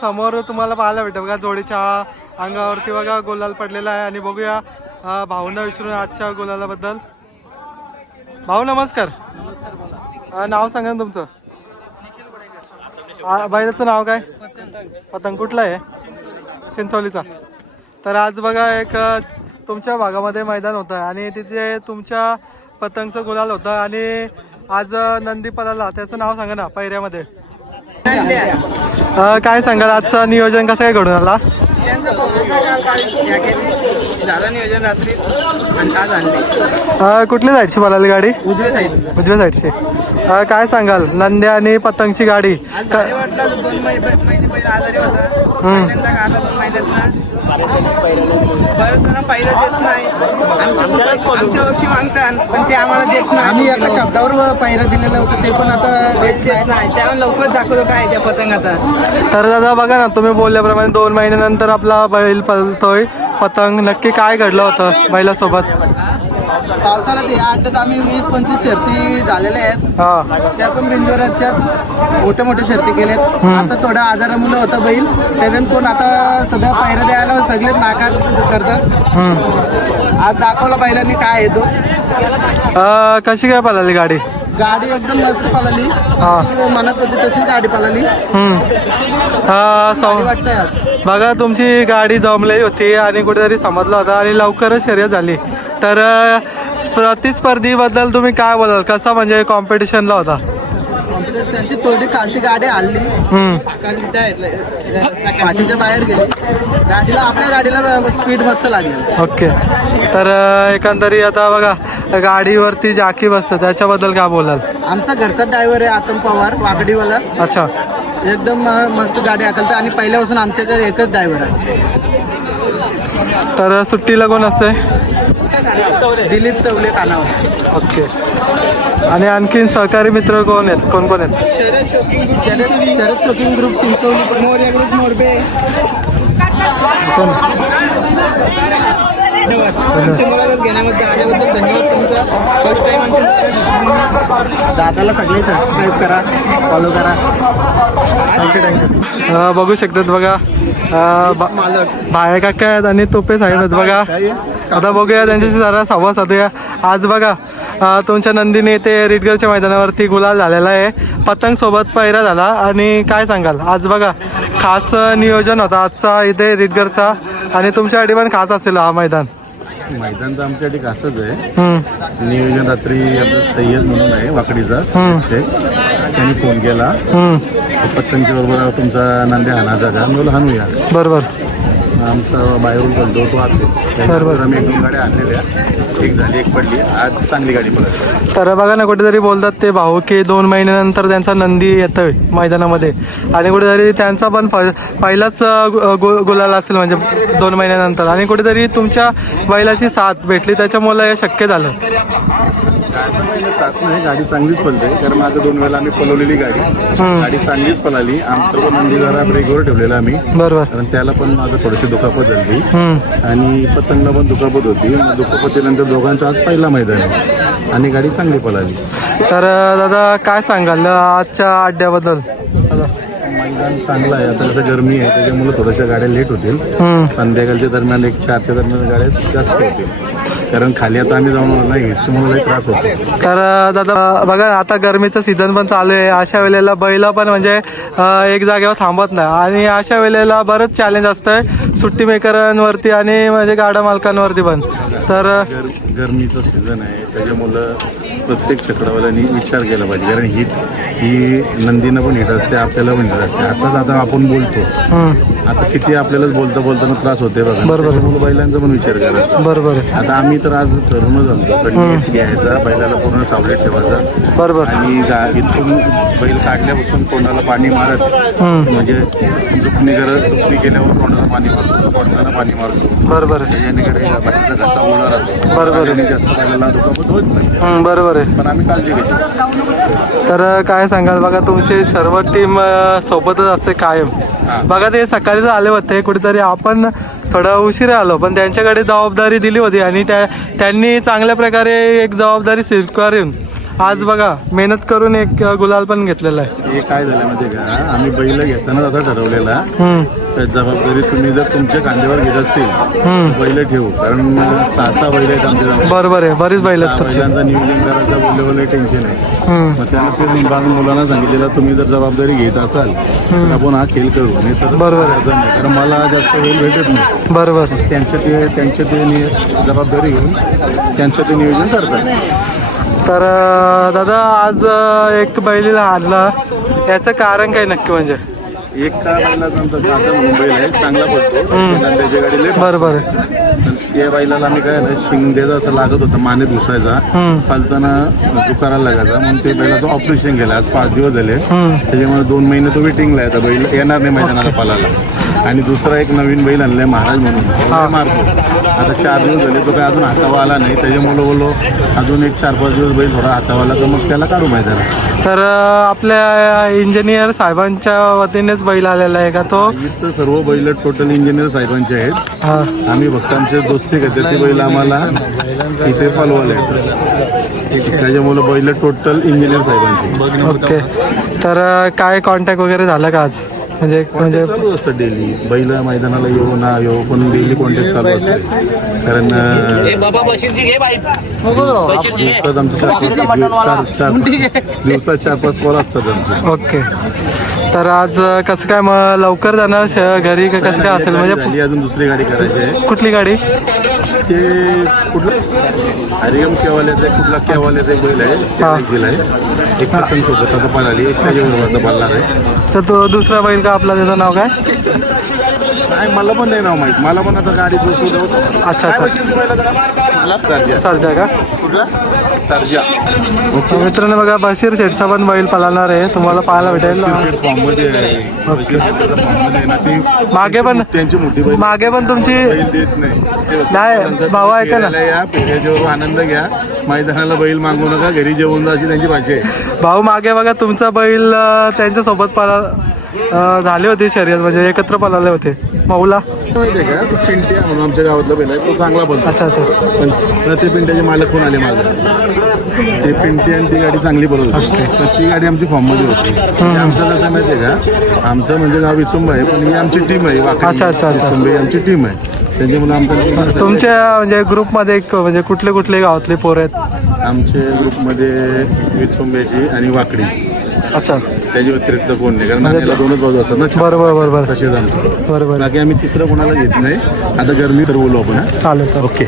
समोर तुम्हाला पाहायला भेटेल बघा जोडीच्या अंगावरती बघा गुलाल पडलेला आहे आणि बघूया भाऊंना विचारून आजच्या गुलालाबद्दल. भाऊ नमस्कार. नाव सांगा ना तुमचं. बैलाचं नाव काय? पतंग. कुठला आहे? चिंचोलीचा. तर आज बघा एक तुमच्या भागामध्ये मैदान होतं आणि तिथे तुमच्या पतंगचं गुलाल होतं आणि आज नंदी पळाला, त्याचं नाव सांगा ना पहिऱ्यामध्ये. काय सांगाल आजचं नियोजन कसं काय घडून आला? नियोजन रात्री आणि आज आणले. कुठल्या साईडची पळाली गाडी? उजव्या साईडची. काय सांगाल नंद्या आणि पतंगची गाडी? वाटला 2 महिने पहिले आजारी होता. पहिल्यांदा काढला 2 महिन्यात ना. बरेच जण पहिलं देत नाही. आमच्या वर्षी मागतात पण ते आम्हाला देत नाही. आम्ही एका शब्दावर पहिलं दिलेलं होतं ते पण आता देत नाही. त्यामुळे लवकर दाखवतो काय त्या पतंगाचा. तर दादा बघा ना, तुम्ही बोलल्याप्रमाणे 2 महिन्यानंतर आपला बैल पळतोय पतंग. नक्की काय घडलं होतं बैलासोबत? पावसाला ते आठवत आम्ही 20-25 शर्ती झालेल्या आहेत. त्या पण बिंजोराच्या मोठ्या शर्ती केल्यात. आता थोडा आजारामुळे होता बैल, त्याच्यात कोण आता सध्या पहिरा द्यायला सगळे नाकार करतात. आज दाखवला बैलांनी काय येतो. कशी काय पळाली गाडी? गाडी एकदम मस्त पळाली. म्हणत होती तशी गाडी पळाली. वाटतंय आज बघा तुमची गाडी जमली होती आणि कुठेतरी समजलं होतं आणि लवकरच शर्यत झाली. तर प्रतिस्पर्धीबद्दल तुम्ही काय बोलाल? कसा म्हणजे कॉम्पिटिशनला होता? त्यांची थोडी खालती गाडी हल्ली, पाठीच्या बाहेर गेली. गाडीला आपल्या गाडीला स्पीड मस्त लागली. ओके. तर एकंदरीत आता बघा गाडीवरती जाकी बसतं, त्याच्याबद्दल काय बोलाल? आमचा घरचा ड्रायव्हर आहे आतम पवार, वाकडीवाला. अच्छा. एकदम मस्त गाडी हाकलते आणि पहिल्यापासून आमच्याकडे एकच ड्रायव्हर आहे. तर सुट्टीला कोण असते? दिलीप तवले कानावर. ओके. आणि आणखीन सहकारी मित्र कोण आहेत? कोण आहेत? Sharad shocking group Chincholi, Morya group Morbe. आमची मुलाखत घेण्यामध्ये आल्याबद्दल धन्यवाद तुमचा. फर्स्ट टाइम दादाला सगळे सबस्क्राईब करा, फॉलो करा. थँक्यू. बघू शकतात बघा भाया काका आहेत आणि तोपे साहेब आहेत बघा. आता बघूया त्यांच्याशी जरा संवाद साधूया. आज बघा तुमच्या नंदीने ते रिटगरच्या मैदानावरती गुलाल झालेला आहे. पतंग सोबत पहिरा झाला आणि काय सांगाल आज बघा खास नियोजन होता आजचा इथे रिटगरचा आणि तुमच्यासाठी पण खास असेल हा मैदान तर आमच्यासाठी खासच आहे. नियोजन रात्री आपलं सय्यद म्हणून आहे वाकडीचा, त्यांनी फोन केला पतंगच्या बरोबर तुमचा नांदे हाणाचा का मला हाणूया. बरोबर. आमचा बाहेरून बोलतो तो आतो. त्याच्याबरोबर आम्ही 1-2 गाड्या आणलेल्या, एक झाली एक पडली. आज चांगली गाडी पडली. तर बघा ना कुठेतरी बोलतात ते भाऊ की 2 महिन्यानंतर त्यांचा नंदी येतोय मैदानामध्ये आणि कुठेतरी त्यांचा पण पहिलाच गुलाल असेल म्हणजे 2 महिन्यानंतर आणि कुठेतरी तुमच्या बैलाची साथ भेटली त्याच्यामुळे हे शक्य झालं. असं महिने साथ नाही, गाडी चांगलीच पळते. कारण माझं 2 वेळेला आम्ही पळवलेली गाडी चांगलीच पळाली. आमचं पण नंदी जरा ब्रेकवर ठेवलेला आम्ही. बरोबर. कारण त्याला पण माझं थोडीशी दुखापत झाली आणि पतंगला पण दुखापत होती. दुखापतीनंतर दोघांचा आज पहिला मैदान आहे आणि गाडी चांगली पळाली. तर दादा काय सांगाल आजच्या अड्ड्याबद्दल? मैदान चांगलं आहे. आता कसं गरमी आहे त्याच्यामुळे थोड्याशा गाड्या लेट होतील. संध्याकाळच्या दरम्यान 1-4च्या दरम्यान गाड्या जास्त होतील. कारण खाली आता आम्ही जाऊन नाही त्यामुळे त्रास होतो. तर दादा बघा आता गरमीचं सीझन पण चालू आहे. अशा वेळेला बैल पण म्हणजे एक जागेवर थांबत नाही आणि अशा वेळेला बरंच चॅलेंज असतंय सुट्टी मेकरांवरती आणि म्हणजे गाडा मालकांवरती पण. तर गरमीचं सीझन आहे त्याच्यामुळं प्रत्येक छकडावाल्यांनी विचार केला पाहिजे. कारण ही नंदीनं पण हिट असते, आपल्याला पण हिट असते. आता आपण बोलतो, आता किती आपल्यालाच बोलताना त्रास होते बघा. बरोबर. बैलांचा पण विचार करा. बरोबर. आता आम्ही तर आज ठरूनच आणतो नीट घ्यायचा, बैलाला पूर्ण सावलीत ठेवायचा. बरोबर. आणि इथून बैल काढल्यापासून तोंडाला पाणी मारत म्हणजे चुकणी केल्यावर तोंडाला पाणी मारतो, तोंडाला पाणी मारतो. बरोबर. त्याच्याने बैलाचा घसा ओला राहतो. बरोबर. जास्त बैलाला दुखापत होत नाही. बरोबर आहे. पण आम्ही काळजी घेतो. तर काय सांगाल बघा तुमची सर्व टीम सोबतच असते कायम. बघा ते सकाळीच आले होते कुठेतरी आपण थोडा उशिरा आलो पण त्यांच्याकडे जबाबदारी दिली होती आणि त्यांनी चांगल्या प्रकारे एक जबाबदारी स्वीकारून आज बघा मेहनत करून एक गुलाल पण घेतलेला आहे. हे काय झालं माहिती का, आम्ही बैल घेताना आता ठरवलेला हम्म, तर जबाबदारी तुम्ही जर तुमच्या खांद्यावर घेत असतील बैल ठेवू, कारण 6 बैल आहेत आमच्या बरोबर आहे, बरीच बैल आहेत तुमची. बैलांचं नियोजन करायचं बोलल्यावर टेन्शन आहे. हम्म, मग त्याला ते बाळून मुलांना सांगितलेलं तुम्ही जर जबाबदारी घेत असाल तर आपण हा खेळ करू, नाही तर बरोबर आहे. नाही, कारण मला जास्त वेळ भेटत नाही. बरोबर. त्यांच्या ते जबाबदारी घेऊन त्यांचं ते नियोजन करतात. तर दादा आज एक बैलीला हारला याचं कारण काय नक्की म्हणजे? एक का बैलाचा आमचा दादा म्हणून बैल आहे, चांगला पडतो त्याच्या गाडीला. बरोबर आहे. त्या बैलाला आम्ही काय झालं, शिंगदेचा असं लागत होता, मानेत घुसायचा, पालताना जुकारायला लागायचा, म्हणून ते बैलाचं ऑपरेशन केलं. आज 5 दिवस झाले, त्याच्यामुळे 2 महिने तो वेटिंगला आहे. बैल येणार नाही मैदानाला पालाला. आणि दुसरा एक नवीन बैल आणलाय महाराज म्हणून, तो मारतो. आता 4 दिवस झाले, तो काय अजून हातावा आला नाही. त्याच्यामुळे बोललो अजून एक 4-5 दिवस बैल थोडा हातावा आला तर मग त्याला काढू मैदानाला. तर आपल्या इंजिनियर साहेबांच्या वतीनेच बैल आलेला आहे का तो? इथं सर्व बैल टोटल इंजिनियर साहेबांचे आहेत. हा, आम्ही फक्त आमचे दोस्ती करते ते बैल आम्हाला इथे पालवायला येतात. त्याच्यामुळे बैल टोटल इंजिनियर साहेबांचे. ओके. तर काय कॉन्टॅक्ट वगैरे झालं का आज? म्हणजे चालू असतं डेली, बैल मैदानाला येऊ ना येऊ, पण डेली कॉन्टॅक्ट चालू असते. कारण दिवसात आमचे दिवसात 4-5 कॉल असतात आमचे. ओके. तर आज कसं काय मग लवकर जाणार घरी का कसं काय असेल? म्हणजे झाली, अजून दुसरी गाडी करायची आहे. कुठली गाडी? ते कुठलं हरियम केवाल्याचं आहे, कुठला केवाल्याचं एक बैल आहे, ते गेला आहे. एक पतंग सोबत आता पळाली, एक त्याच्याबरोबर आता पळणार आहे. तर तो दुसरा बैल का आपला, त्याचं नाव काय? नाही, मला पण नाही नाव माहीत. मला पण आता गाडी बसलो तेव्हा. अच्छा अच्छा. सर्जा. सरजा का? कुठला सर्जा. तर मित्रांनो बघा, बशीर शेठचा पण बैल पळणार आहे, तुम्हाला पाहायला भेटेल. फॉर्ममध्ये आहे. बशीर शेठच्या फॉर्ममध्ये आहे ना, ती मागे पण त्यांची मोठी बैल मागे पण तुमची बैल देत नाही. नाही, भाऊ ऐका ना. या पेट्याच्यावर आनंद घ्या, मैदानाला बैल मागू नका, घरी जेवून जा, अशी त्यांची भाषा आहे. भाऊ मागे बघा, तुमचा बैल त्यांच्यासोबत झाले होते शर्यत, म्हणजे एकत्र पळाले होते मौला. माहिती आहे का, तो पिंट्या म्हणून आमच्या गावातला बैल आहे, तो चांगला बोलतो. अच्छा अच्छा. पण ते पिंट्याचे मालक कोण आले माझं, ते पिंटी आणि ती गाडी चांगली बोलवते. पण ती गाडी आमची फॉर्ममध्ये होती. म्हणजे आमचं कसं माहिती आहे का, आमचं म्हणजे गाव विचुंब आहे, पण ही आमची टीम आहे. अच्छा अच्छा अच्छा. विचुंब ही आमची टीम आहे, त्याच्यामुळे आमचं तुमच्या म्हणजे ग्रुपमध्ये म्हणजे कुठले कुठले गावातले पोरं आहेत? आमच्या ग्रुपमध्ये विचुंब्याची आणि वाकडी. अच्छा. त्याच्या व्यतिरिक्त कोण नाही, कारण आम्हाला 2च बाजू असतात ना. बरोबर बरोबर तसेच आमचं. बरोबर. बाकी आम्ही तिसरं कोणाला घेत नाही. आता गरमी तर बोलू आपण. चालेल चालेल. ओके.